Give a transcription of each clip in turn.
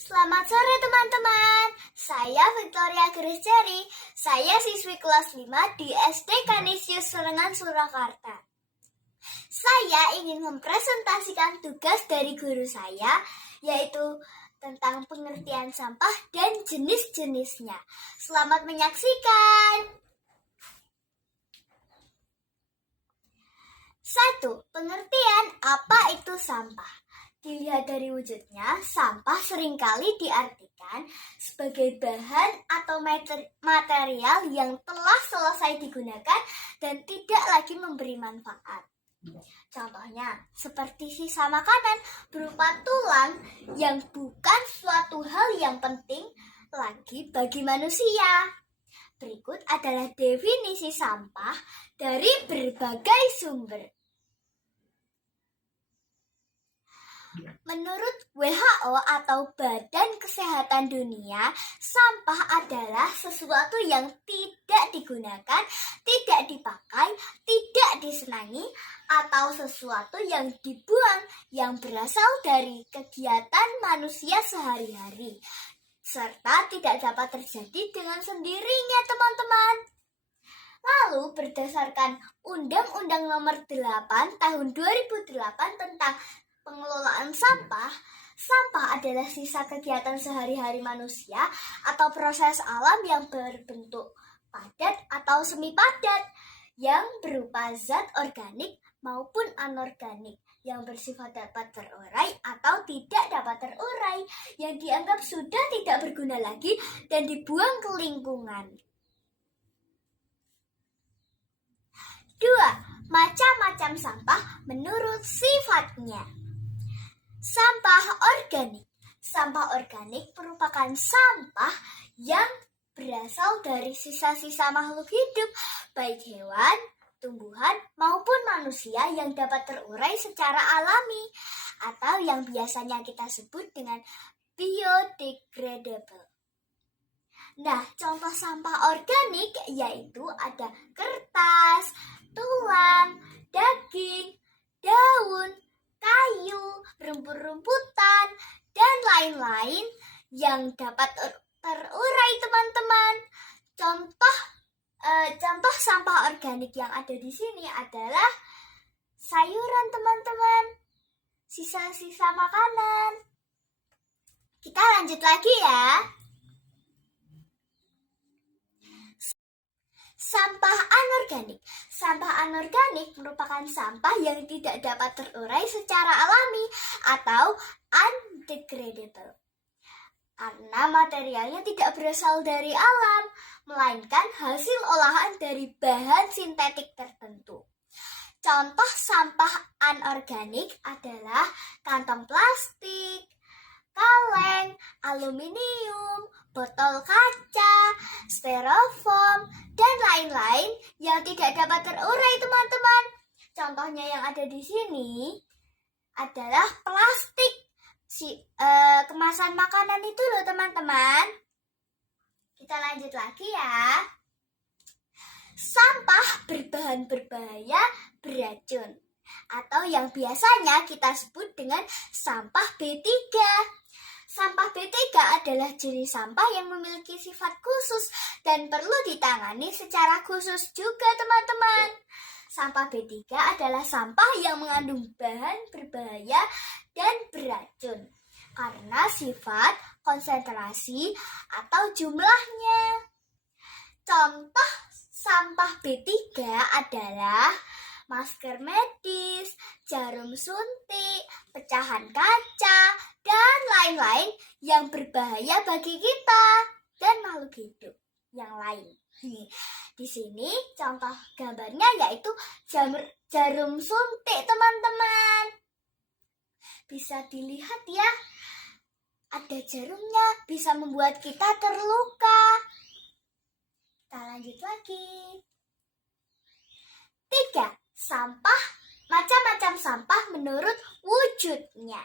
Selamat sore teman-teman, saya Victoria Grace Cherry. Saya siswi kelas 5 di SD Kanisius Serengan, Surakarta. Saya ingin mempresentasikan tugas dari guru saya, yaitu tentang pengertian sampah dan jenis-jenisnya. Selamat menyaksikan. 1. Pengertian apa itu sampah. Dilihat dari wujudnya, sampah seringkali diartikan sebagai bahan atau material yang telah selesai digunakan dan tidak lagi memberi manfaat. Contohnya, seperti sisa makanan berupa tulang yang bukan suatu hal yang penting lagi bagi manusia. Berikut adalah definisi sampah dari berbagai sumber. Menurut WHO atau Badan Kesehatan Dunia, sampah adalah sesuatu yang tidak digunakan, tidak dipakai, tidak disenangi, atau sesuatu yang dibuang yang berasal dari kegiatan manusia sehari-hari, serta tidak dapat terjadi dengan sendirinya, teman-teman. Lalu berdasarkan Undang-Undang Nomor 8 Tahun 2008 tentang pengelolaan sampah, sampah adalah sisa kegiatan sehari-hari manusia atau proses alam yang berbentuk padat atau semi padat yang berupa zat organik maupun anorganik yang bersifat dapat terurai atau tidak dapat terurai yang dianggap sudah tidak berguna lagi dan dibuang ke lingkungan. 2. Macam-macam sampah menurut sifatnya. Sampah organik. Sampah organik merupakan sampah yang berasal dari sisa-sisa makhluk hidup, baik hewan, tumbuhan, maupun manusia yang dapat terurai secara alami atau yang biasanya kita sebut dengan biodegradable. Nah, contoh sampah organik yaitu ada kertas, tulang, daging, daun, kayu, rumput-rumputan, dan lain-lain yang dapat terurai, teman-teman. Contoh sampah organik yang ada di sini adalah sayuran, teman-teman, sisa-sisa makanan. Kita lanjut lagi ya. Sampah anorganik. Sampah anorganik merupakan sampah yang tidak dapat terurai secara alami atau undegradable. Karena materialnya tidak berasal dari alam, melainkan hasil olahan dari bahan sintetik tertentu. Contoh sampah anorganik adalah kantong plastik, kaleng, aluminium, botol kaca, styrofoam, dan lain-lain yang tidak dapat terurai, teman-teman. Contohnya yang ada di sini adalah plastik kemasan makanan itu loh, teman-teman. Kita lanjut lagi ya. Sampah berbahan berbahaya beracun atau yang biasanya kita sebut dengan sampah B3. Sampah B3 adalah jenis sampah yang memiliki sifat khusus dan perlu ditangani secara khusus juga, teman-teman. Sampah B3 adalah sampah yang mengandung bahan berbahaya dan beracun karena sifat, konsentrasi, atau jumlahnya. Contoh sampah B3 adalah masker medis, jarum suntik, pecahan kaca, dan lain-lain yang berbahaya bagi kita dan makhluk hidup yang lain. Di sini contoh gambarnya yaitu jarum suntik, teman-teman. Bisa dilihat ya, ada jarumnya, bisa membuat kita terluka. Kita lanjut lagi. 3. Sampah. Macam-macam sampah menurut wujudnya.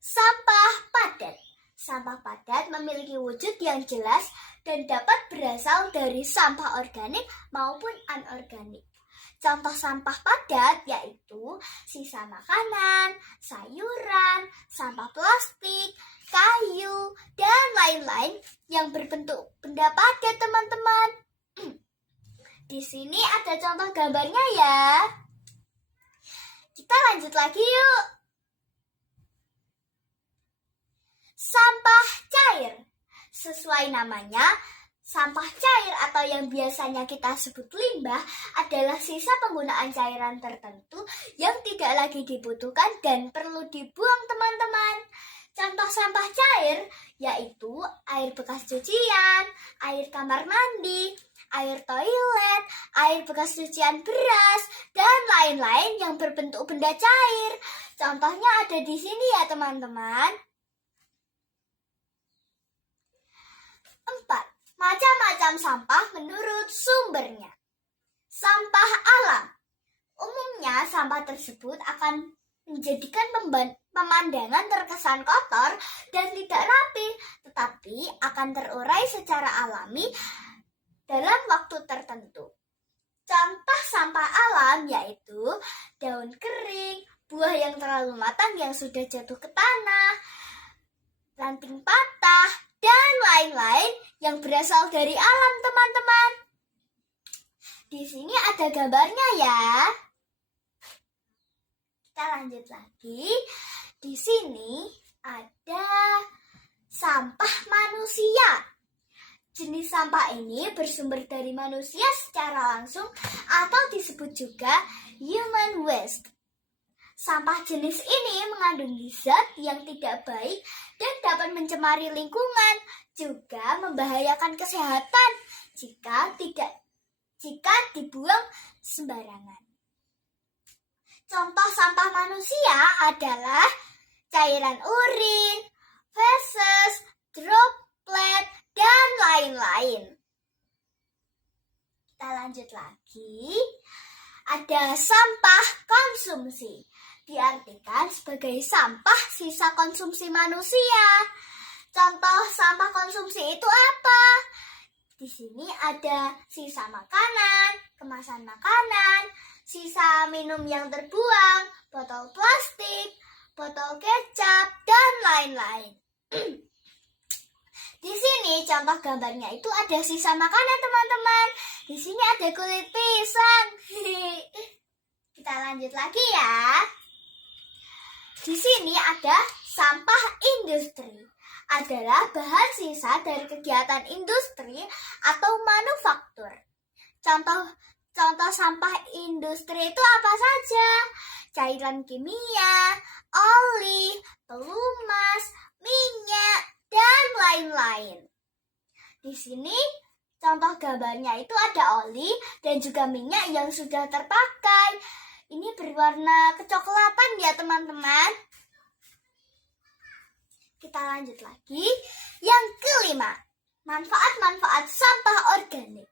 Sampah padat. Sampah padat memiliki wujud yang jelas dan dapat berasal dari sampah organik maupun anorganik. Contoh sampah padat yaitu sisa makanan, sayuran, sampah plastik, kayu, lain-lain yang berbentuk benda padat, teman-teman. Di sini ada contoh gambarnya ya. Kita lanjut lagi yuk. Sampah cair. Sesuai namanya, sampah cair atau yang biasanya kita sebut limbah adalah sisa penggunaan cairan tertentu yang tidak lagi dibutuhkan dan perlu dibuang, teman-teman. Contoh sampah cair yaitu air bekas cucian, air kamar mandi, air toilet, air bekas cucian beras, dan lain-lain yang berbentuk benda cair. Contohnya ada di sini ya, teman-teman. 4. Macam-macam sampah menurut sumbernya. Sampah alam. Umumnya sampah tersebut akan menjadikan pemandangan terkesan kotor dan tidak rapi, tetapi akan terurai secara alami dalam waktu tertentu. Contoh sampah alam yaitu daun kering, buah yang terlalu matang yang sudah jatuh ke tanah, ranting patah, dan lain-lain yang berasal dari alam, teman-teman. Di sini ada gambarnya ya. Kita lanjut lagi. Di sini ada sampah manusia. Jenis sampah ini bersumber dari manusia secara langsung atau disebut juga human waste. Sampah jenis ini mengandung zat yang tidak baik dan dapat mencemari lingkungan, juga membahayakan kesehatan jika dibuang sembarangan. Contoh sampah manusia adalah cairan urin, feses, droplet, dan lain-lain. Kita lanjut lagi. Ada sampah konsumsi. Diartikan sebagai sampah sisa konsumsi manusia. Contoh sampah konsumsi itu apa? Di sini ada sisa makanan, kemasan makanan, sisa minum yang terbuang, botol plastik, botol kecap, dan lain-lain. Di sini contoh gambarnya itu ada sisa makanan, teman-teman. Di sini ada kulit pisang. Kita lanjut lagi ya. Di sini ada sampah industri. Adalah bahan sisa dari kegiatan industri atau manufaktur. Contoh sampah industri itu apa saja? Cairan kimia, oli, pelumas, minyak, dan lain-lain. Di sini contoh gambarnya itu ada oli dan juga minyak yang sudah terpakai. Ini berwarna kecoklatan ya, teman-teman. Kita lanjut lagi. Yang kelima, manfaat-manfaat sampah organik.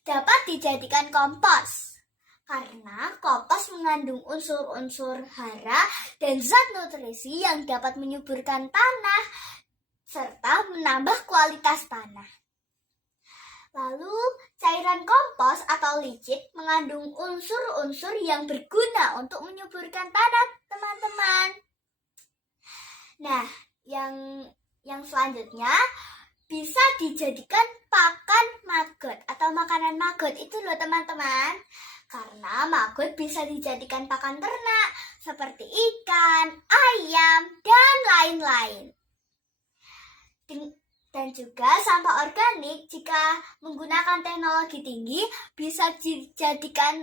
Dapat dijadikan kompos. Karena kompos mengandung unsur-unsur hara dan zat nutrisi yang dapat menyuburkan tanah serta menambah kualitas tanah. Lalu, cairan kompos atau licin mengandung unsur-unsur yang berguna untuk menyuburkan tanah, teman-teman. Nah, yang selanjutnya bisa dijadikan pakan maggot atau makanan maggot itu loh, teman-teman. Karena maggot bisa dijadikan pakan ternak seperti ikan, ayam, dan lain-lain. Dan juga sampah organik jika menggunakan teknologi tinggi bisa dijadikan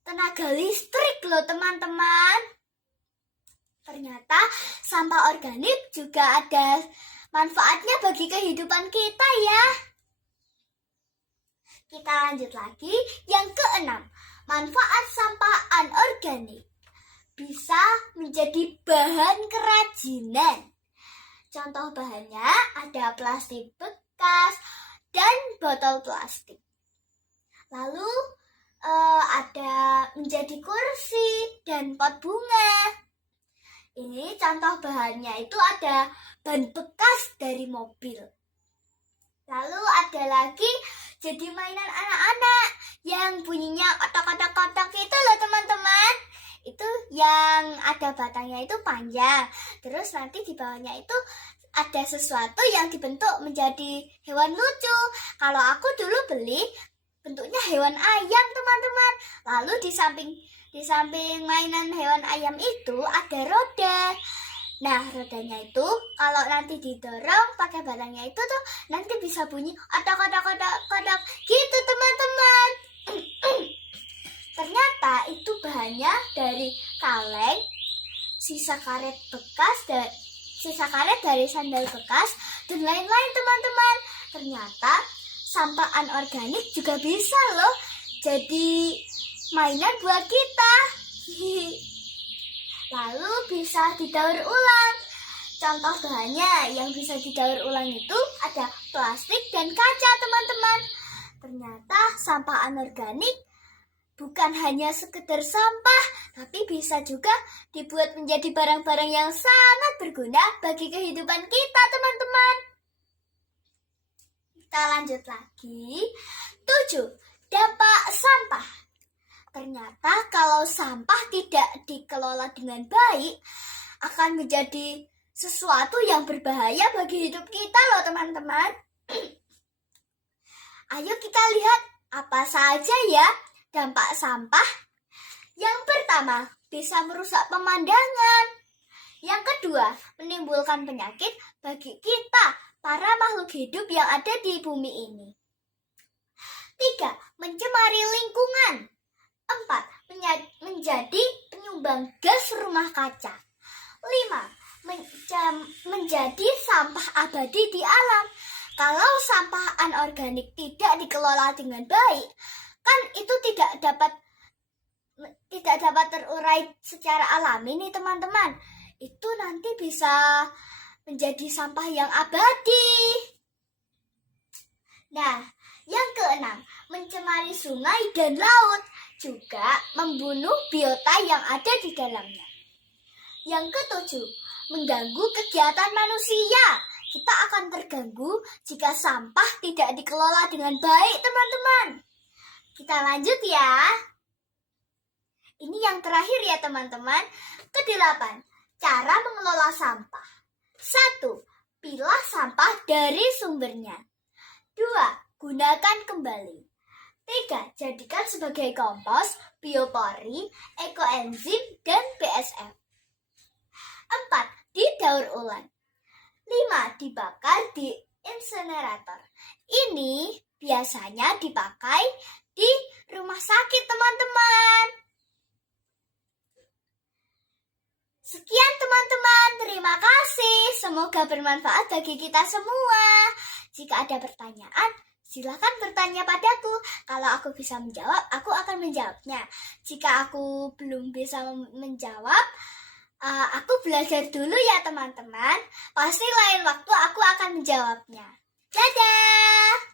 tenaga listrik loh, teman-teman. Ternyata sampah organik juga ada manfaatnya bagi kehidupan kita ya. Kita lanjut lagi. Yang keenam, manfaat sampah anorganik. Bisa menjadi bahan kerajinan. Contoh bahannya ada plastik bekas dan botol plastik. Lalu ada menjadi kursi dan pot bunga. Ini contoh bahannya itu ada ban bekas dari mobil. Lalu ada lagi jadi mainan anak-anak yang bunyinya kotak-kotak-kotak itu loh, teman-teman. Itu yang ada batangnya itu panjang. Terus nanti di bawahnya itu ada sesuatu yang dibentuk menjadi hewan lucu. Kalau aku dulu beli bentuknya hewan ayam, teman-teman. Lalu di samping mainan hewan ayam itu ada roda. Nah, rodanya itu kalau nanti didorong pakai batangnya itu tuh nanti bisa bunyi otak gitu, teman-teman. Ternyata itu bahannya dari kaleng, sisa karet dari sandal bekas, dan lain-lain, teman-teman. Ternyata sampah anorganik juga bisa loh jadi mainan buat kita. Lalu bisa didaur ulang. Contoh bahannya yang bisa didaur ulang itu ada plastik dan kaca, teman-teman. Ternyata sampah anorganik bukan hanya sekedar sampah, tapi bisa juga dibuat menjadi barang-barang yang sangat berguna bagi kehidupan kita, teman-teman. Kita lanjut lagi. 7. Dampak sampah. Ternyata kalau sampah tidak dikelola dengan baik, akan menjadi sesuatu yang berbahaya bagi hidup kita loh, teman-teman. Ayo kita lihat apa saja ya dampak sampah. Yang pertama, bisa merusak pemandangan. Yang kedua, menimbulkan penyakit bagi kita, para makhluk hidup yang ada di bumi ini. 3. Mencemari lingkungan. 4. Menjadi penyumbang gas rumah kaca. 5. Menjadi sampah abadi di alam. Kalau sampah anorganik tidak dikelola dengan baik, kan itu tidak dapat terurai secara alami nih, teman-teman. Itu nanti bisa menjadi sampah yang abadi. Nah, yang keenam, mencemari sungai dan laut, juga membunuh biota yang ada di dalamnya. Yang ketujuh, mengganggu kegiatan manusia. Kita akan terganggu jika sampah tidak dikelola dengan baik, teman-teman. Kita lanjut ya. Ini yang terakhir ya, teman-teman. Ke-8, cara mengelola sampah. 1. Pilah sampah dari sumbernya. 2. Gunakan kembali. 3. Jadikan sebagai kompos, biopori, ekoenzim, dan BSF. 4. Didaur ulang. 5. Dibakar di insinerator. Ini biasanya dipakai di rumah sakit, teman-teman. Sekian, teman-teman. Terima kasih. Semoga bermanfaat bagi kita semua. Jika ada pertanyaan, silakan bertanya padaku. Kalau aku bisa menjawab, aku akan menjawabnya. Jika aku belum bisa menjawab, aku belajar dulu ya, teman-teman. Pasti lain waktu aku akan menjawabnya. Dadah!